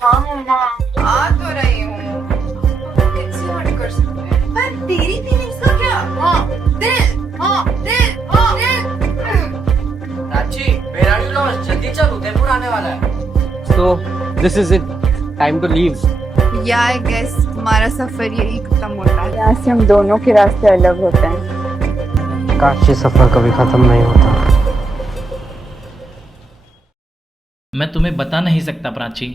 हाँ मम्मा, आ तो रही हूँ। कैसे हट कर सकते हैं? पर तेरी फीलिंग्स का क्या? हाँ दिल, हाँ दिल, हाँ दिल। Prachi, where are you lost? जल्दी चल, उदयपुर आने वाला है। So, this is it. Time to leave. या आई गेस हमारा सफर यही खत्म होता है। यहाँ से हम दोनों के रास्ते अलग होते हैं। काश ये सफर कभी खत्म नहीं होता। मैं तुम्हें बता नहीं सकता प्राची,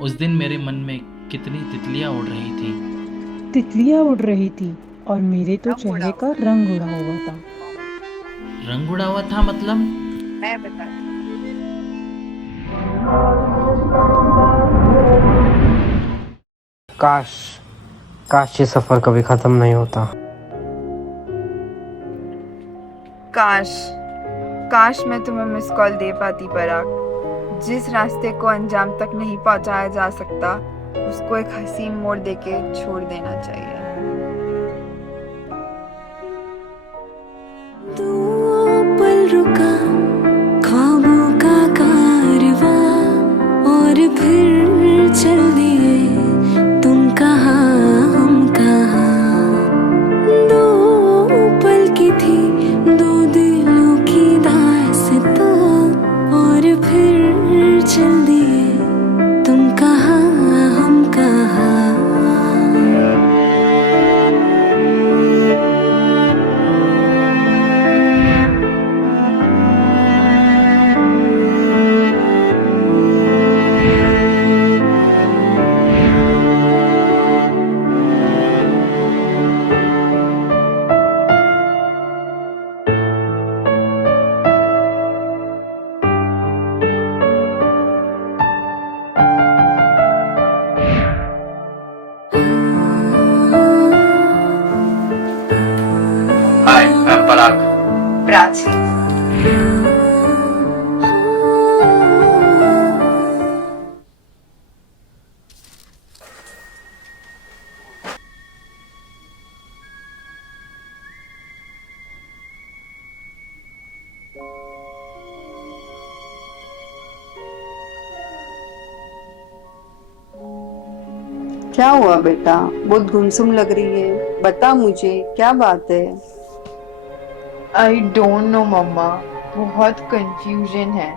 उस दिन मेरे मन में कितनी तितलियां उड़ रही थी। तितलियां उड़ रही थी और मेरे तो चेहरे का रंग उड़ा हुआ था। रंग उड़ा हुआ था मतलब? मैं बता। काश काश ये सफर कभी खत्म नहीं होता। काश काश मैं तुम्हें मिस कॉल दे पाती पराग। जिस रास्ते को अंजाम तक नहीं पहुंचाया जा सकता, उसको एक हसीन मोड़ देके छोड़ देना चाहिए। तू पल रुका ख्वाबों का कारवां और फिर चल दिए तुम कहाँ हम कहाँ। दो पल की थी दो दिलों की दास्तां और फिर चल दिए तुम कहाँ हम कहाँ। Hi, I'm Parag. प्राची, क्या हुआ बेटा? बहुत गुमसुम लग रही है, बता मुझे क्या बात है। आई डोंट नो मम्मा, बहुत कंफ्यूजन है।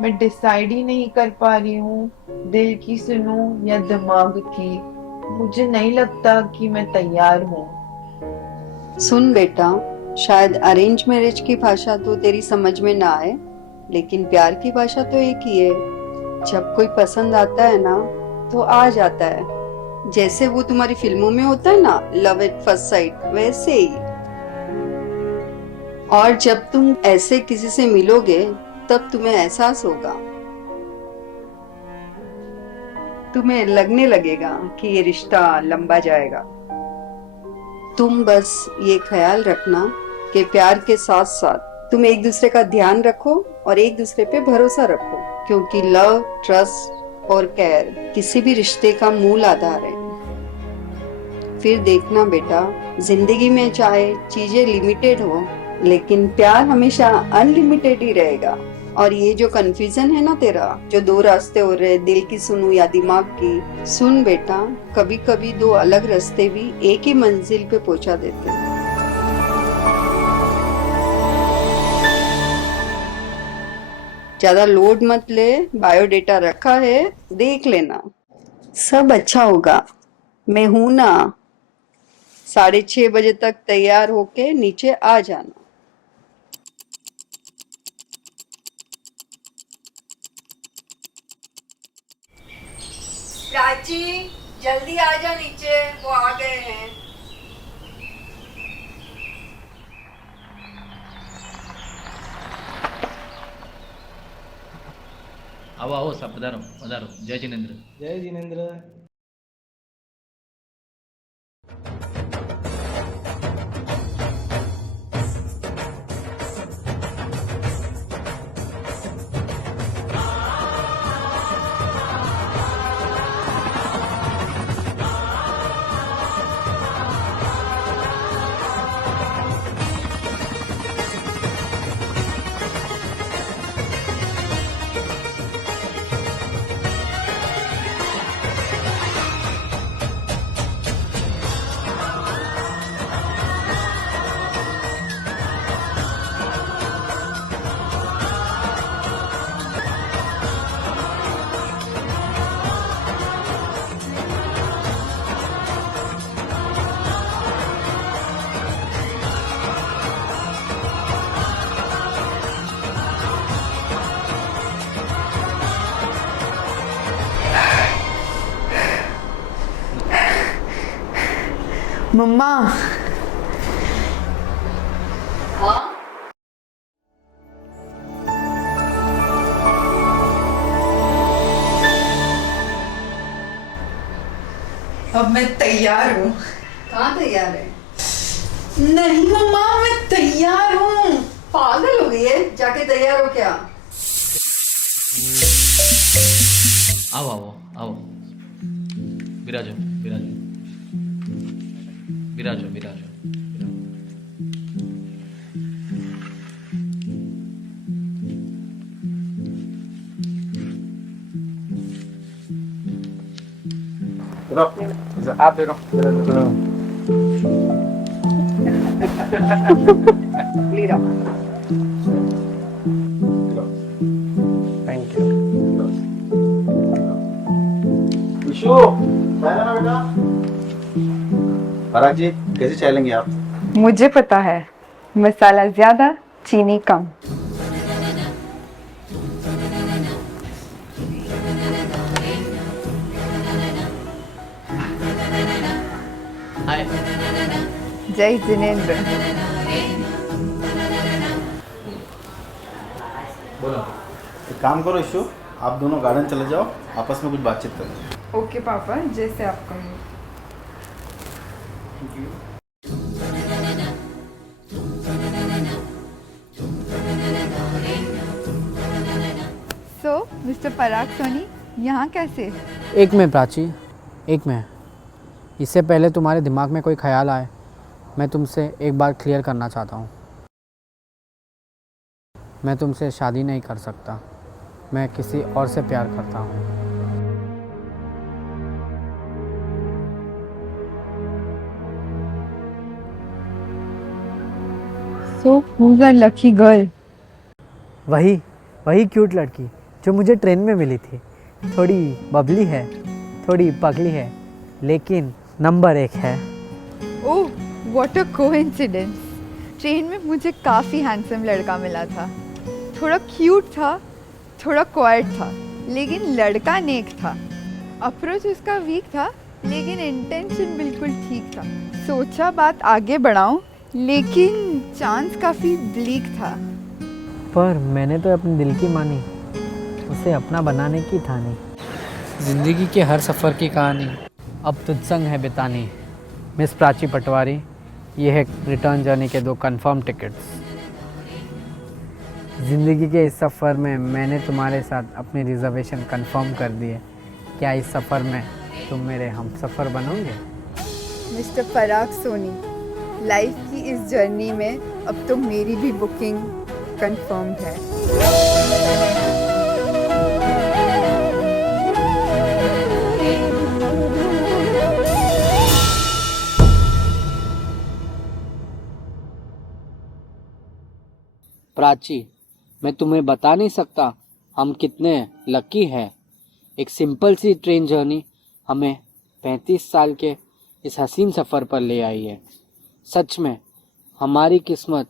मैं डिसाइड ही नहीं कर पा रही हूँ, दिल की सुनूं या दिमाग की। मुझे नहीं लगता कि मैं तैयार हूँ। सुन बेटा, शायद अरेंज मैरिज की भाषा तो तेरी समझ में ना आए, लेकिन प्यार की भाषा तो एक ही है। जब कोई पसंद आता है ना तो आ जाता है। जैसे वो तुम्हारी फिल्मों में होता है ना, लव एट फर्स्ट साइट, वैसे ही। और जब तुम ऐसे किसी से मिलोगे तब तुम्हें एहसास होगा, तुम्हें लगने लगेगा कि ये रिश्ता लंबा जाएगा। तुम बस ये ख्याल रखना कि प्यार के साथ साथ तुम एक दूसरे का ध्यान रखो और एक दूसरे पे भरोसा रखो, क्योंकि लव, ट्रस्ट और केयर किसी भी रिश्ते का मूल आधार है। फिर देखना बेटा, जिंदगी में चाहे चीजें लिमिटेड हो, लेकिन प्यार हमेशा अनलिमिटेड ही रहेगा। और ये जो कंफ्यूजन है ना तेरा, जो दो रास्ते हो रहे, दिल की सुनूं या दिमाग की, सुन बेटा, कभी कभी दो अलग रास्ते भी एक ही मंजिल पे पहुंचा देते हैं। ज्यादा लोड मत ले, बायोडेटा रखा है, देख लेना, सब अच्छा होगा। मैं हूं ना। 6:30 बजे तक तैयार होके नीचे आ जाना। प्राची, जल्दी आ जा नीचे, वो आ गए हैं। आओ आओ सब पधारो पधारो। जय जिनेंद्र। जय जिनेंद्र। मम्मा हाँ अब मैं तैयार हूँ। कहाँ तैयार है? नहीं मम्मा, मैं तैयार हूँ। पागल हो गई है, जाके तैयार हो क्या? आओ आओ आओ, विराजो विराजो विराजो विराजो। आप देखो लीरा थैंक यू। विशु, चाय लेना बेटा। पराग जी, कैसे चाय लेंगे आप? मुझे पता है, मसाला ज्यादा, चीनी कम। हाय। जय जिनेंद्र। एक काम करो विशु, आप दोनों गार्डन चले जाओ, आपस में कुछ बातचीत करो। ओके पापा, जैसे आप कहें। सो मिस्टर पराग सोनी यहाँ कैसे? एक में प्राची, एक में। इससे पहले तुम्हारे दिमाग में कोई ख्याल आए, मैं तुमसे एक बात क्लियर करना चाहता हूँ। मैं तुमसे शादी नहीं कर सकता, मैं किसी और से प्यार करता हूँ। सो who's a lucky girl? वही क्यूट लड़की जो मुझे ट्रेन में मिली थी। थोड़ी बबली है, थोड़ी पगली है, लेकिन नंबर 1 है। Oh what a coincidence. Train में मुझे काफ़ी हैंडसम लड़का मिला था। थोड़ा क्यूट था, थोड़ा क्वाइट था, लेकिन लड़का नेक था। अप्रोच उसका वीक था, लेकिन इंटेंशन बिल्कुल ठीक था। सोचा बात आगे बढ़ाऊं, लेकिन चांस काफ़ी ब्लीक था। पर मैंने तो अपने दिल की मानी, उसे अपना बनाने की ठानी। ज़िंदगी के हर सफ़र की कहानी अब तुझ संग है बितानी। मिस प्राची पटवारी, ये है रिटर्न जर्नी के 2 कंफर्म टिकट्स। ज़िंदगी के इस सफ़र में मैंने तुम्हारे साथ अपनी रिजर्वेशन कंफर्म कर दी है। क्या इस सफ़र में तुम मेरे हम सफ़र बनोगे? मिस्टर पराग सोनी, लाइफ की इस जर्नी में अब तो मेरी भी बुकिंग कंफर्म्ड है। प्राची, मैं तुम्हें बता नहीं सकता हम कितने लकी हैं। एक सिंपल सी ट्रेन जर्नी हमें 35 साल के इस हसीन सफ़र पर ले आई है। सच में हमारी किस्मत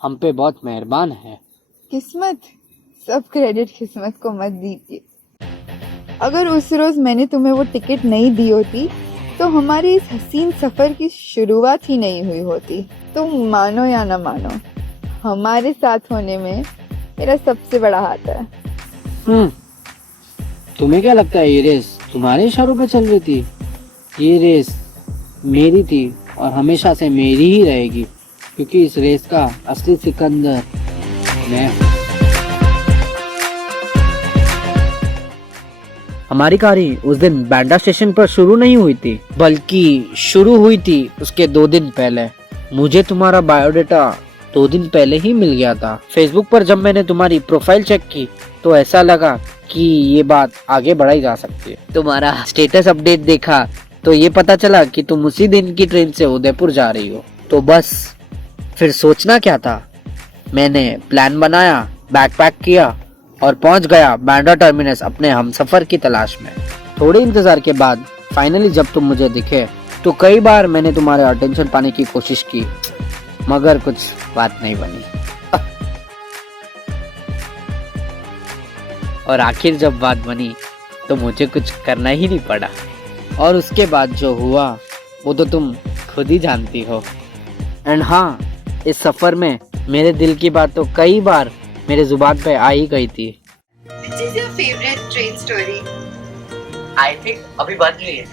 हम पे बहुत मेहरबान है। किस्मत? सब क्रेडिट किस्मत को मत दीजिए। अगर उस रोज़ मैंने तुम्हें वो टिकट नहीं दी होती तो हमारी इस हसीन सफ़र की शुरुआत ही नहीं हुई होती। तुम मानो या ना मानो, हमारे साथ होने में मेरा सबसे बड़ा हाथ है। तुम्हें क्या लगता है ये रेस तुम्हारे इशारों पे चल रही थी? ये रेस मेरी थी और हमेशा से मेरी ही रहेगी, क्योंकि इस रेस का असली सिकंदर मैं हूँ। हमारी कहानी उस दिन बैंड्रा स्टेशन पर शुरू नहीं हुई थी, बल्कि शुरू हुई थी उसके 2 दिन पहले। मुझे तुम्हारा बायोडाटा 2 दिन पहले ही मिल गया था। फेसबुक पर जब मैंने तुम्हारी प्रोफाइल चेक की तो ऐसा लगा कि ये बात आगे बढ़ाई जा सकती है। तुम्हारा स्टेटस अपडेट देखा तो ये पता चला कि तुम उसी दिन की ट्रेन से उदयपुर जा रही हो। तो बस फिर सोचना क्या था, मैंने प्लान बनाया, बैग पैक किया और पहुंच गया बांद्रा टर्मिनस अपने हमसफर की तलाश में। थोड़े इंतजार के बाद फाइनली जब तुम मुझे दिखे तो कई बार मैंने तुम्हारे अटेंशन पाने की कोशिश की, मगर कुछ बात नहीं बनी। और आखिर जब बात बनी तो मुझे कुछ करना ही नहीं पड़ा। और उसके बाद जो हुआ वो तो तुम खुद ही जानती हो। एंड हाँ, इस सफर में मेरे दिल की बात तो कई बार मेरे जुबान पे आ ही गई थी। Which is your favorite train story? I think अभी बन रही है।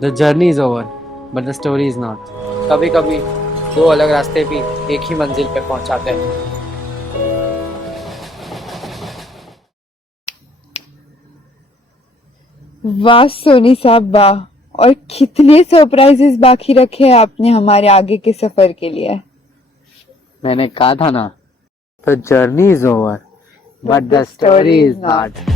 The journey is over, but the story is not. कभी कभी दो अलग रास्ते भी एक ही मंजिल पे पहुंचाते हैं। वाह सोनी साहब वाह, और कितने सरप्राइजेस बाकी रखे हैं आपने हमारे आगे के सफर के लिए। मैंने कहा था ना, the journey is over, but the story is not.